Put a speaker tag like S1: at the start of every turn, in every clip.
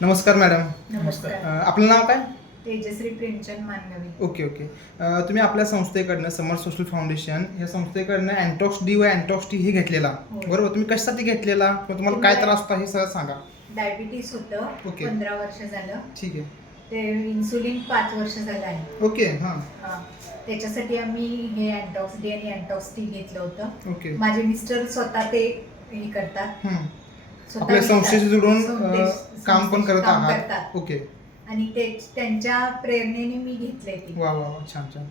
S1: नमस्कार मॅडम.
S2: नमस्कार.
S1: अ, आपलं नाव काय?
S2: तेजश्री प्रेमचंद मानवी
S1: ओके ओके. अ, तुम्ही आपल्या संस्थेकडनं समर सोशल फाउंडेशन या संस्थेकडनं अँटॉक्स डी व अँटॉक्स टी हे घेतलेला.
S2: हो.
S1: बरोबर? तुम्ही कशासाठी घेतलेला? किंवा तुम्हाला काय त्रास होता हे सगळं सांगा.
S2: डायबिटीस होतं.
S1: ओके.
S2: पंधरा वर्ष झालं.
S1: ठीक आहे.
S2: ते इन्सुलिन पाच वर्ष झालं आहे.
S1: ओके हां.
S2: हा. त्याच्यासाठी आम्ही हे अँटॉक्स डी आणि अँटॉक्स टी घेतलं होतं.
S1: ओके.
S2: माझे मिस्टर स्वतः ते हे करतात.
S1: हं. आपल्या. संस्थेशी जोडून काम पण करत आहात. ओके.
S2: आणि ते त्यांच्या प्रेरणेने मी घेतले
S1: वा वा वा छान छान.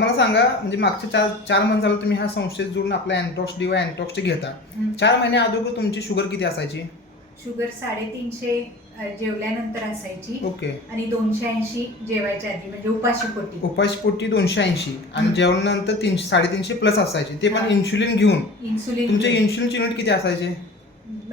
S1: मला सांगा म्हणजे मागच्या चार चार महिने झालं तुम्ही ह्या संस्थेत जोडून आपल्या अँटॉक्स डी व अँटॉक्स घेता. चार महिने अगोदर तुमची शुगर किती असायची?
S2: शुगर साडेतीनशे जेवल्यानंतर असायची.
S1: ओके.
S2: आणि दोनशे ऐंशी जेवायच्या आधी म्हणजे उपाशी पोटी.
S1: उपाशीपोटी दोनशे ऐंशी. आणि. जेवणानंतर तीनशे साडेतीनशे प्लस असायचे. ते. पण इन्शुलिन घेऊन.
S2: इन्सुलिन
S1: तुमचे इन्शुलिनचे युनिट किती असायचे?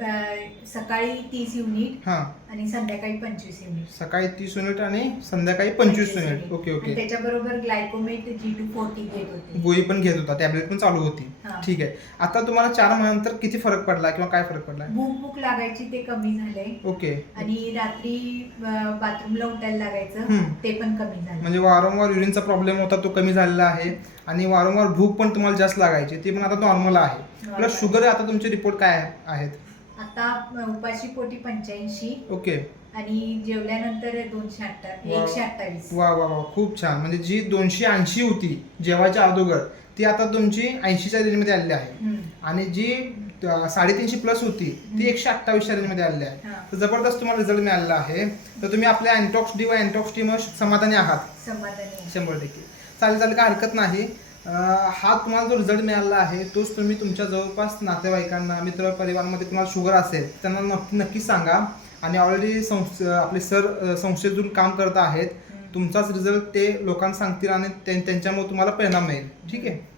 S2: सकाळी तीस युनिट
S1: हां.
S2: आणि संध्याकाळी पंचवीस युनिट.
S1: सकाळी तीस युनिट आणि संध्याकाळी पंचवीस युनिट. Okay okay.
S2: त्याच्याबरोबर ग्लायकोमेट जी टू फोर्टी घेत होते.
S1: गोळी पण घेत होता. टॅबलेट पण चालू होती. ठीक आहे. आता तुम्हाला चार महिन्यानंतर किती फरक पडला किंवा काय फरक पडला?
S2: भूक भूक लागायची ते कमी झाले
S1: ओके.
S2: आणि रात्री बाथरूमला उठायला लागायचं. ते पण कमी झालं.
S1: म्हणजे वारंवार युरिनचा प्रॉब्लेम होता तो कमी झालेला आहे. आणि वारंवार भूक पण तुम्हाला जास्त लागायची. ते पण आता नॉर्मल आहे. प्लस शुगर आता तुमचे रिपोर्ट काय आहेत?
S2: आता उपाशी पोटी पंच्याऐंशी.
S1: ओके.
S2: आणि जेवल्यानंतर दोनशे अठ्ठावीस
S1: वा.
S2: एकशे अठ्ठावीस.
S1: वा वा वा. खूप छान. म्हणजे जी दोनशे ऐंशी होती जेवायच्या अगोदर ती आता तुमची ऐंशीच्या रेंजमध्ये आलेली आहे.
S2: हम्म.
S1: आणि जी अ, साडेतीनशे प्लस होती ती एकशे अठ्ठावीसच्या रेंजमध्ये आलेली आहे.
S2: हा.
S1: तर जबरदस्त तुम्हाला रिझल्ट मिळालेला आहे. तर तुम्ही आपल्या अँटॉक्स डी व अँटॉक्समध्ये समाधानी आहात.
S2: समाधानी आहे.
S1: शंभर टक्के. चालेल चालेल. काय हरकत नाही. हा तुम्हाला जो रिझल्ट मिळाला आहे तोच तुम्ही तुमच्या जवळपास नातेवाईकांना मित्र परिवारामध्ये तुम्हाला शुगर असेल त्यांना नक्की नक्की सांगा. आणि ऑलरेडी संस्थ आपले सर संस्थेतून काम करत आहेत. तुमचाच रिझल्ट ते लोकांना सांगतील आणि त्यां- त्यांच्यामुळे तुम्हाला परिणाम मिळेल. ठीक आहे?